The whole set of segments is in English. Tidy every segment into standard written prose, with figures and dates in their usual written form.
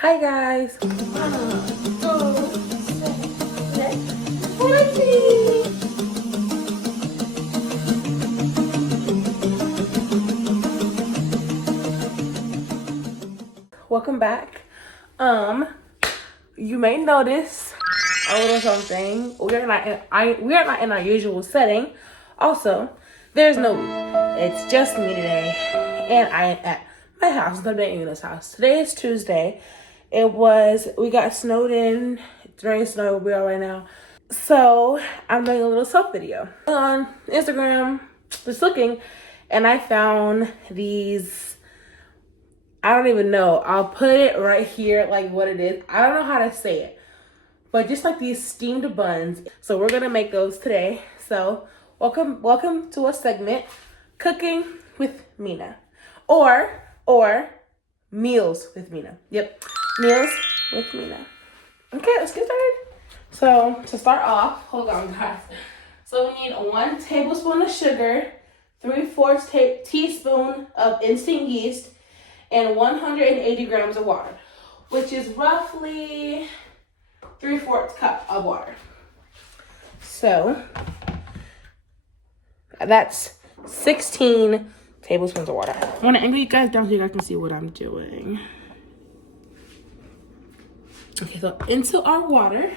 Hi guys. Welcome back. You may notice a little something. We are not in our usual setting. Also, there's no we. It's just me today, and I am at my house, not at Mina's house. Today is Tuesday. We got snowed in. It's raining snow where we are right now. So I'm doing a little self video on Instagram, just looking, and I found these. I don't even know. I'll put it right here, like what it is. I don't know how to say it, but just like these steamed buns. So we're gonna make those today. So welcome to a segment, cooking with Mina, or meals with Mina. Yep, meals with Mina. Okay, let's get started. So to start off, hold on guys. So we need 1 tablespoon of sugar, 3/4 teaspoon of instant yeast, and 180 grams of water, which is roughly 3/4 cup of water. So that's 16 tablespoons of water. I want to angle you guys down so you guys can see what I'm doing. Okay, so into our water,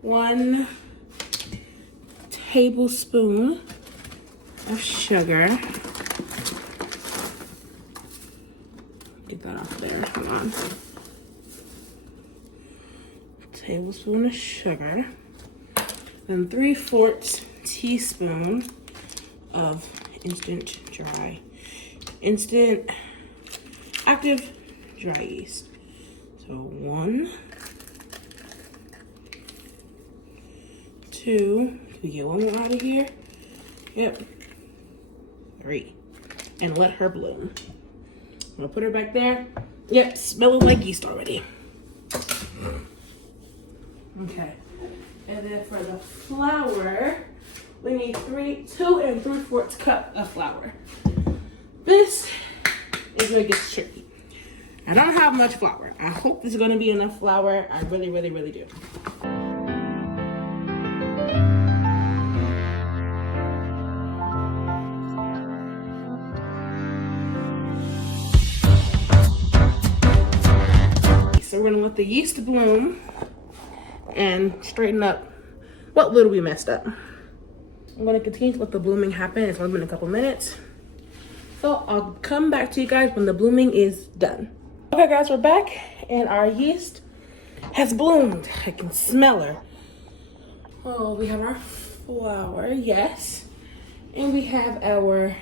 1 tablespoon of sugar. Get that off there, hold on. Tablespoon of sugar. Then 3/4 teaspoon of instant active dry yeast. So 1, 2, can we get 1 more out of here? Yep, 3, and let her bloom. I'm gonna put her back there. Yep, smelling like yeast already. Okay, and then for the flour, we need 2 3/4 cup of flour. This is where it gets tricky. I don't have much flour. I hope this is gonna be enough flour. I really, really, really do. So we're gonna let the yeast bloom and straighten up what little we messed up. I'm gonna continue to let the blooming happen. It's only been a couple minutes. So I'll come back to you guys when the blooming is done. Okay guys, we're back and our yeast has bloomed. I can smell her. Oh, we have our flour, yes. And we have our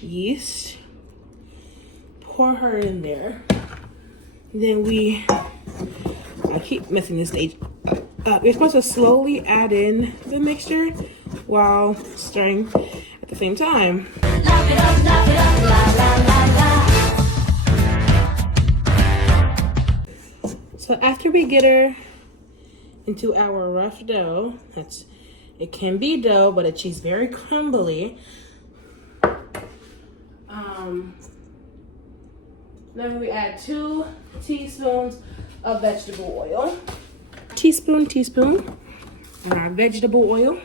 yeast. Pour her in there. Then I keep messing this stage up. You're supposed to slowly add in the mixture while stirring at the same time. Knock it up, la, la, la, la. So after we get her into our rough dough, it can be dough, but she's very crumbly. Then we add 2 teaspoons of vegetable oil. Teaspoon, and our vegetable oil.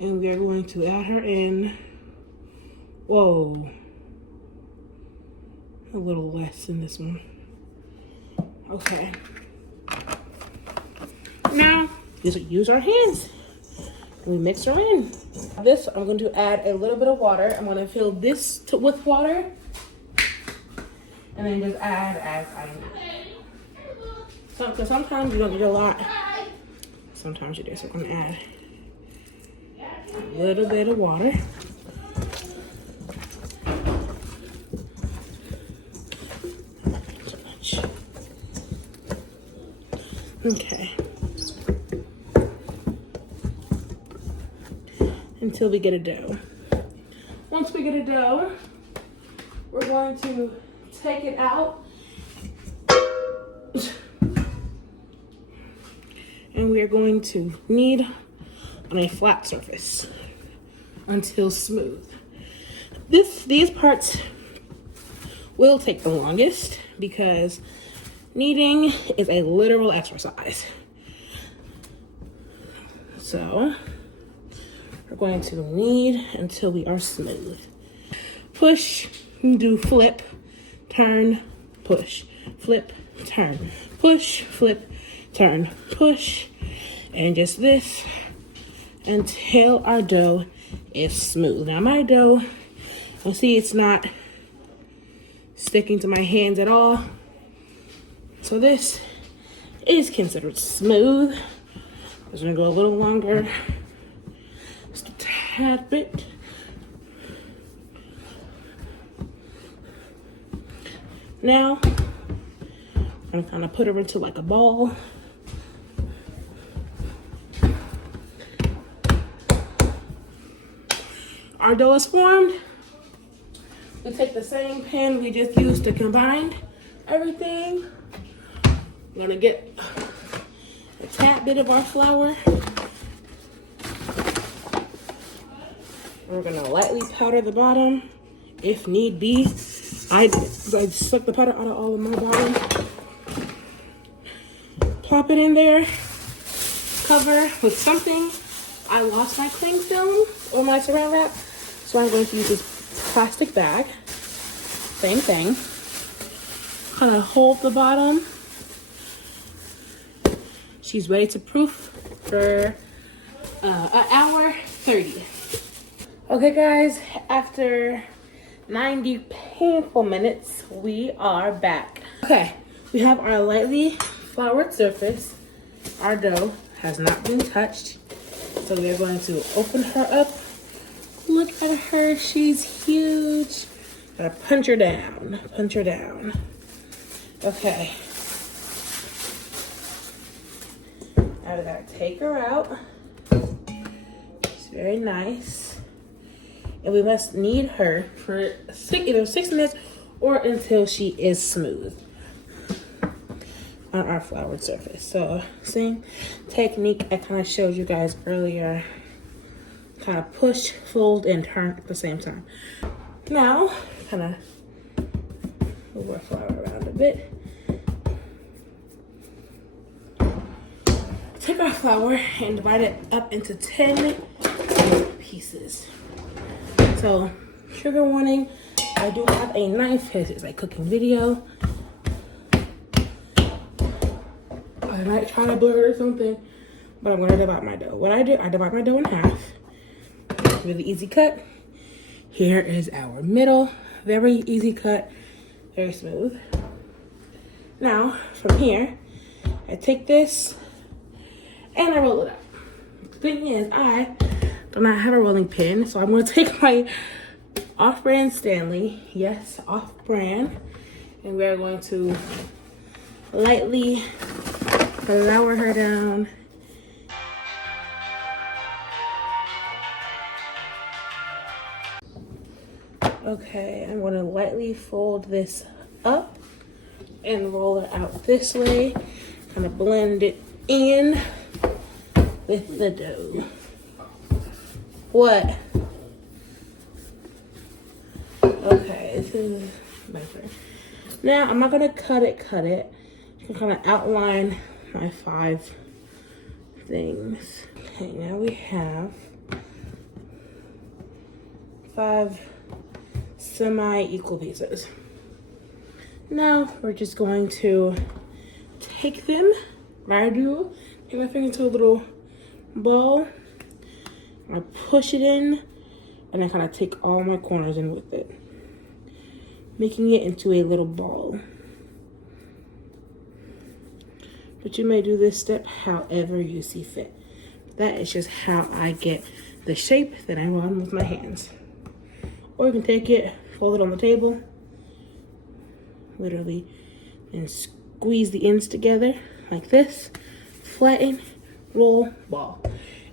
And we are going to add her in. Whoa. A little less in this one. Okay. Now, use our hands. We mix her in. This, I'm going to add a little bit of water. I'm going to fill this with water. And then just add as I need. Because sometimes you don't need a lot. Sometimes you do. So I'm going to add a little bit of water. Okay. Until we get a dough. Once we get a dough, we're going to take it out. And we are going to knead on a flat surface until smooth. These parts will take the longest because kneading is a literal exercise. So we're going to knead until we are smooth. Push, do flip, turn, push, flip, turn, push, flip, turn, push, and just this until our dough is smooth. Now my dough, you'll see it's not sticking to my hands at all. So this is considered smooth. It's gonna go a little longer, just a tad bit. Now, I'm gonna kind of put her into like a ball. Our dough is formed. We take the same pan we just used to combine everything. We're gonna get a tad bit of our flour. We're gonna lightly powder the bottom if need be. I suck the powder out of all of my bottom. Plop it in there. Cover with something. I lost my cling film or my saran wrap, so I'm going to use this plastic bag. Same thing. Kind of hold the bottom. She's ready to proof for an hour 30. Okay guys, after 90 painful minutes, we are back. Okay, we have our lightly floured surface. Our dough has not been touched. So we're going to open her up. Look at her, she's huge. Gotta punch her down, punch her down. Okay. Now we gotta take her out. She's very nice. And we must knead her for either 6 minutes or until she is smooth on our floured surface. So same technique I kind of showed you guys earlier. Kind of push, fold, and turn at the same time. Now, kind of move our flour around a bit. Take our flour and divide it up into 10 pieces. So, trigger warning, I do have a knife because it's a cooking video. I might try to blur it or something, but I'm going to divide my dough. What I do, I divide my dough in half. Really easy cut. Here is our middle. Very easy cut, very smooth. Now, from here, I take this and I roll it up. The thing is, I do not have a rolling pin, so I'm going to take my off-brand Stanley, yes, off-brand, and we're going to lightly flour her down. Okay, I'm going to lightly fold this up and roll it out this way. Kind of blend it in with the dough. What? Okay, this is my turn. Now, I'm not going to cut it. You can kind of outline my 5 things. Okay, now we have 5 semi-equal pieces. Now, we're just going to take them, take my finger into a little ball. I push it in, and I kind of take all my corners in with it, making it into a little ball. But you may do this step however you see fit. That is just how I get the shape that I want with my hands. Or you can take it, fold it on the table, literally, and squeeze the ends together like this, flatten, roll, ball.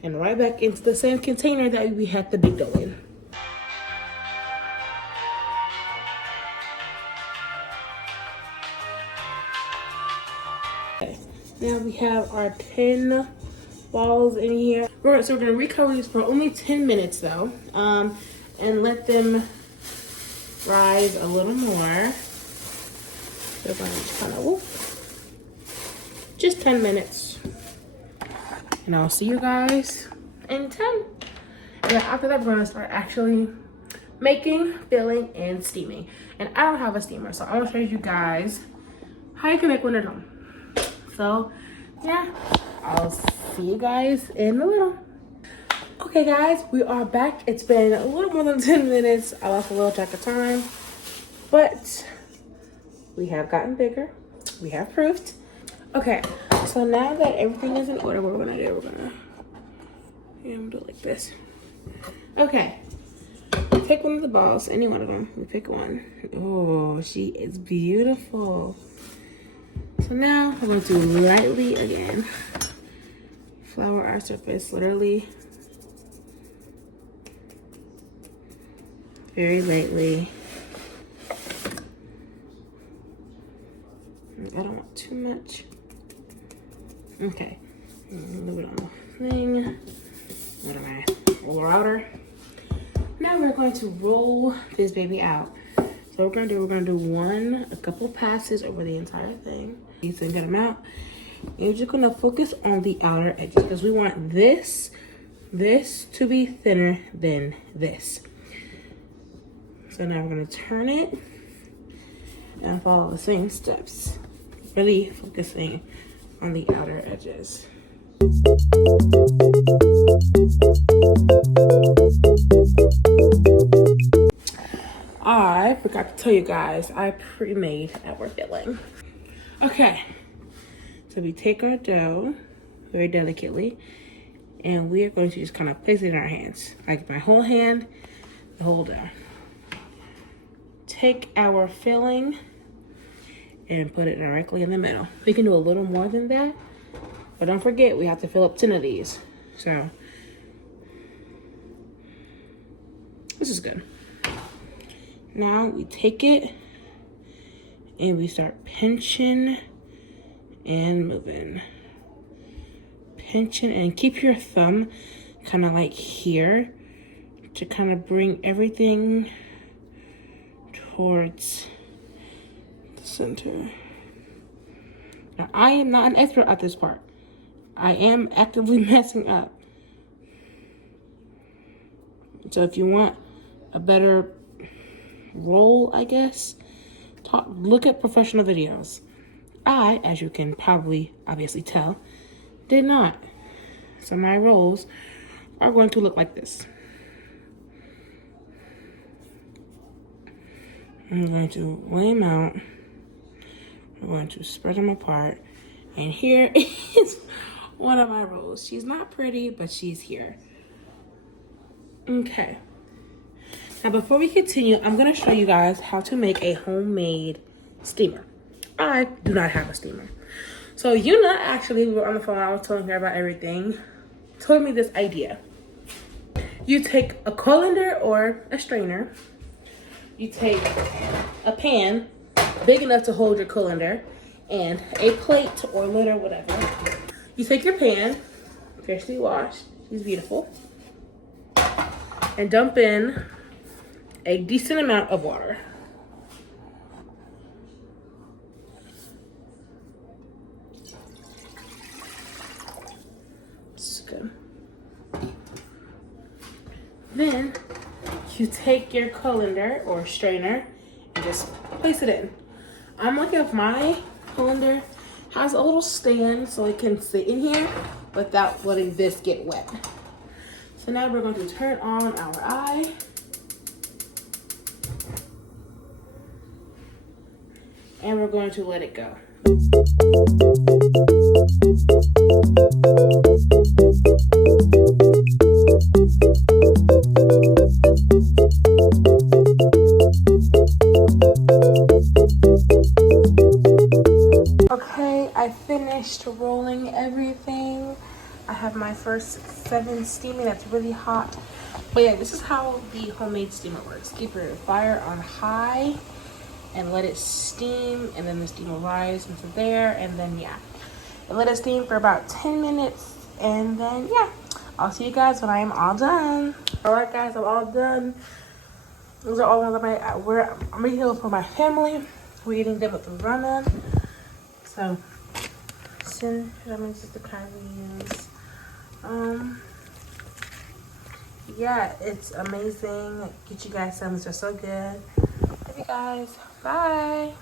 And right back into the same container that we had the big dough in. Okay, now we have our 10 balls in here. So we're gonna recover these for only 10 minutes though, and let them rise a little more. So we're gonna just kind of whoop. Just 10 minutes. And I'll see you guys in 10. And then after that, we're gonna start actually making, filling, and steaming. And I don't have a steamer, so I'm gonna show you guys how you can make one at home. So yeah, I'll see you guys in a little. Okay guys, we are back. It's been a little more than 10 minutes. I lost a little track of time, but we have gotten bigger. We have proofed. Okay, so now that everything is in order, what we're gonna do, I'm gonna do it like this. Okay, pick one of the balls, any one of them. We pick one. Oh, she is beautiful. So now we're going to lightly again flour our surface, literally very lightly. I don't want too much. Okay, a little bit on the thing. What am I? Roll router. Now we're going to roll this baby out. So we're gonna do a couple passes over the entire thing. You can get them out. You're just gonna focus on the outer edges because we want this to be thinner than this. So now we're gonna turn it and follow the same steps. Really focusing on the outer edges. I forgot to tell you guys, I pre-made our filling. Okay, so we take our dough very delicately and we are going to just kind of place it in our hands. Like my whole hand, the whole dough. Take our filling and put it directly in the middle. We can do a little more than that, but don't forget we have to fill up 10 of these. So this is good. Now we take it and we start pinching and moving. Pinching and keep your thumb kind of like here to kind of bring everything towards the center. Now I am not an expert at this part. I am actively messing up. So if you want a better roll, I guess, look at professional videos. I, as you can probably obviously tell, did not. So my rolls are going to look like this. I'm going to lay them out. I'm going to spread them apart. And here is one of my rolls. She's not pretty, but she's here. Okay. Now before we continue, I'm gonna show you guys how to make a homemade steamer. I do not have a steamer. So Yuna, actually, we were on the phone, I was telling her about everything, told me this idea. You take a colander or a strainer, you take a pan big enough to hold your colander, and a plate or lid or whatever. You take your pan, freshly washed, she's beautiful, and dump in a decent amount of water. This is good. Then you take your colander or strainer and just place it in. I'm looking if my colander has a little stand so it can sit in here without letting this get wet. So now we're going to turn on our eye. And we're going to let it go. Okay, I finished rolling everything. I have my first 7 steaming. That's really hot. But yeah, this is how the homemade steamer works. Keep your fire on high and let it steam, and then the steam will rise into there, and then yeah, and let it steam for about 10 minutes, and then yeah, I'll see you guys when I am all done. All right guys, I'm all done. Those are all ones I'm eating them for my family. We're eating them with the ramen. So, sin this is the kind we use. Yeah, it's amazing. Get you guys some. They're so good. Love you guys. Bye.